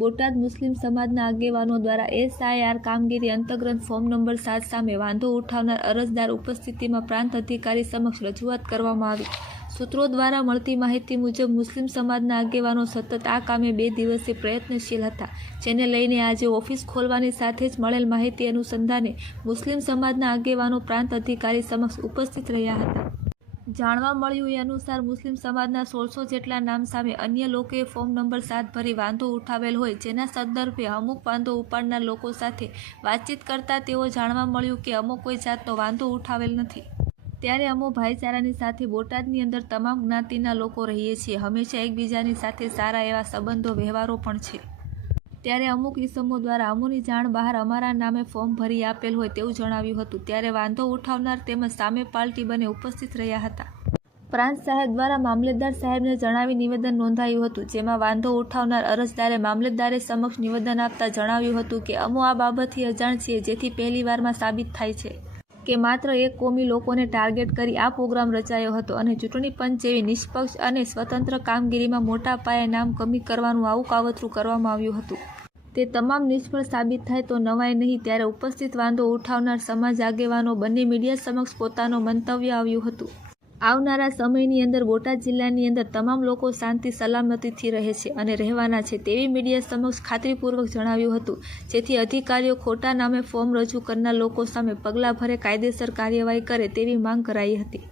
બોટાદ મુસ્લિમ સમાજના આગેવાનો દ્વારા SIR કામગીરી અંતર્ગત ફોર્મ નંબર 7 સામે વાંધો ઉઠાવનાર અરજદાર ઉપસ્થિતિમાં પ્રાંત અધિકારી સમક્ષ રજૂઆત કરવામાં આવી। સૂત્રો દ્વારા મળતી માહિતી મુજબ મુસ્લિમ સમાજના આગેવાનો સતત આ કામે 2 દિવસથી પ્રયત્નશીલ હતા, જેને લઈને આજે ઓફિસ ખોલવાની સાથે જ મળેલ માહિતી અનુસંધાને મુસ્લિમ સમાજના આગેવાનો પ્રાંત અધિકારી સમક્ષ ઉપસ્થિત રહ્યા હતા। જાણવા મળ્યું એ અનુસાર મુસ્લિમ સમાજના 1600 જેટલા નામ સામે અન્ય લોકોએ ફોર્મ નંબર 7 ભરી વાંધો ઉઠાવેલ હોય, જેના સંદર્ભે અમુક વાંધો ઉપાડનાર લોકો સાથે વાતચીત કરતા તેઓ જાણવા મળ્યું કે અમો કોઈ જાતનો વાંધો ઉઠાવેલ નથી। ત્યારે અમો ભાઈચારાની સાથે બોટાદની અંદર તમામ જ્ઞાતિના લોકો રહીએ છીએ, હંમેશા એકબીજાની સાથે સારા એવા સંબંધો વ્યવહારો પણ છે। ત્યારે અમુક ઇસમો દ્વારા અમોની જાણ બહાર અમારા નામે ફોર્મ ભરી આપેલ હોય તેવું જણાવ્યું હતું। ત્યારે વાંધો ઉઠાવનાર તેમજ સામે પાર્ટી બંને ઉપસ્થિત રહ્યા હતા। પ્રાંત સાહેબ દ્વારા મામલતદાર સાહેબને જણાવી નિવેદન નોંધાયું હતું, જેમાં વાંધો ઉઠાવનાર અરજદારે મામલતદારે સમક્ષ નિવેદન આપતા જણાવ્યું હતું કે અમો આ બાબતથી અજાણ છીએ, જેથી પહેલીવારમાં સાબિત થાય છે કે માત્ર એક કોમી લોકોને ટાર્ગેટ કરી આ પ્રોગ્રામ રચાયો હતો અને ચૂંટણી પંચ જેવી નિષ્પક્ષ અને સ્વતંત્ર કામગીરીમાં મોટા પાયે નામ કમી કરવાનું આવું કાવતરું કરવામાં આવ્યું હતું। તે તમામ નિષ્ફળ સાબિત થાય તો નવાય નહીં। ત્યારે ઉપસ્થિત વાંધો ઉઠાવનાર સમાજ આગેવાનો બંને મીડિયા સમક્ષ પોતાનો મંતવ્ય આવ્યું હતું। આવનારા સમયની અંદર બોટાદ જિલ્લાની અંદર તમામ લોકો શાંતિ સલામતીથી રહે છે અને રહેવાના છે તેવી મીડિયા સમક્ષ ખાતરીપૂર્વક જણાવ્યું હતું, જેથી અધિકારીઓ ખોટા નામે ફોર્મ રજૂ કરનાર લોકો સામે પગલાભરે કાયદેસર કાર્યવાહી કરે તેવી માંગ કરાઈ હતી।